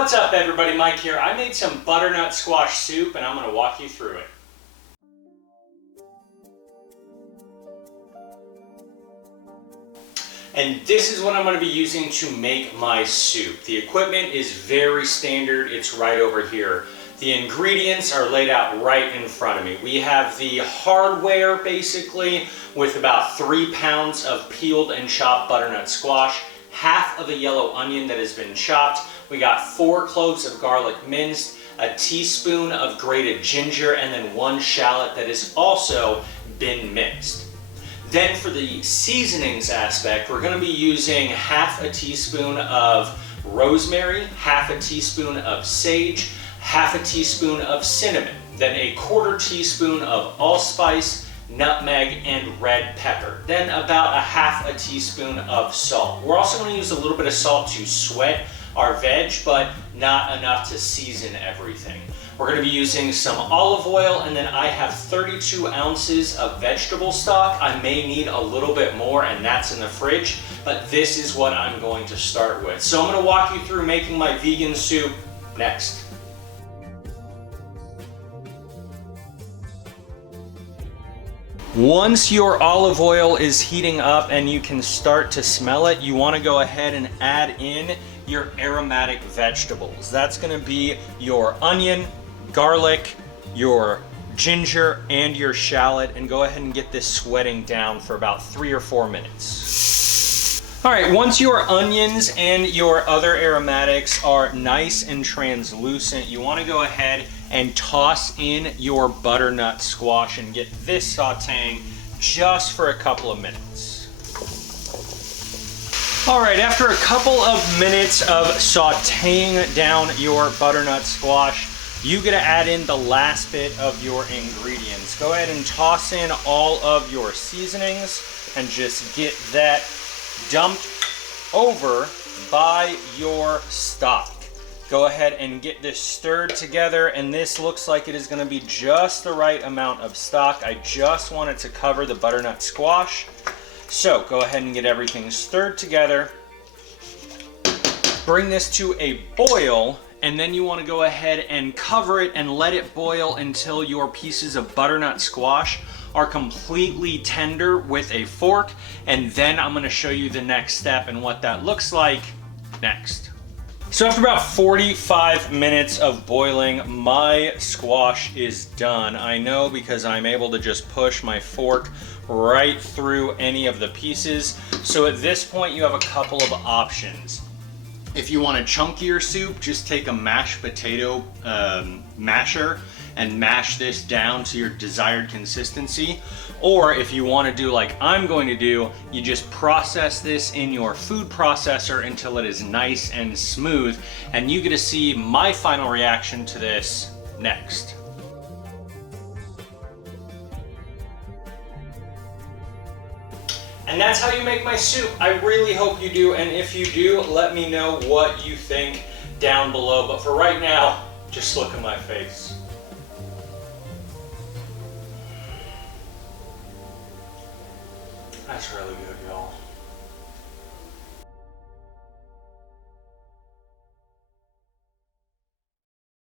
What's up everybody, Mike here. I made some butternut squash soup and I'm going to walk you through it. And this is what I'm going to be using to make my soup. The equipment is very standard, it's right over here. The ingredients are laid out right in front of me. We have the hardware basically with about 3 pounds of peeled and chopped butternut squash, half of a yellow onion that has been chopped. We got 4 cloves of garlic minced, a teaspoon of grated ginger, and then 1 shallot that has also been minced. Then for the seasonings aspect, we're going to be using half a teaspoon of rosemary, half a teaspoon of sage, half a teaspoon of cinnamon, then a 1/4 teaspoon of allspice, nutmeg, and red pepper. Then about a half a teaspoon of salt. We're also going to use a little bit of salt to sweat our veg, but not enough to season everything. We're going to be using some olive oil, and then I have 32 ounces of vegetable stock. I may need a little bit more, and that's in the fridge, but this is what I'm going to start with. So I'm going to walk you through making my vegan soup next. Once your olive oil is heating up and you can start to smell it, you want to go ahead and add in your aromatic vegetables. That's going to be your onion, garlic, your ginger, and your shallot, and go ahead and get this sweating down for about 3 or 4 minutes. All right, once your onions and your other aromatics are nice and translucent, you want to go ahead and toss in your butternut squash and get this sauteing just for a couple of minutes. All right, after a couple of minutes of sauteing down your butternut squash, you get to add in the last bit of your ingredients. Go ahead and toss in all of your seasonings and just get that dumped over by your stock. Go ahead and get this stirred together, and this looks like it is going to be just the right amount of stock. I just want it to cover the butternut squash. So go ahead and get everything stirred together. Bring this to a boil, and then you want to go ahead and cover it and let it boil until your pieces of butternut squash are completely tender with a fork, and then I'm going to show you the next step and what that looks like next. So after about 45 minutes of boiling, my squash is done. I know because I'm able to just push my fork right through any of the pieces. So at this point you have a couple of options. If you want a chunkier soup, just take a mashed potato masher and mash this down to your desired consistency. Or if you want to do like I'm going to do, you just process this in your food processor until it is nice and smooth, and you get to see my final reaction to this next. And that's how you make my soup. I really hope you do, and if you do, let me know what you think down below. But for right now, just look at my face. That's really good, y'all.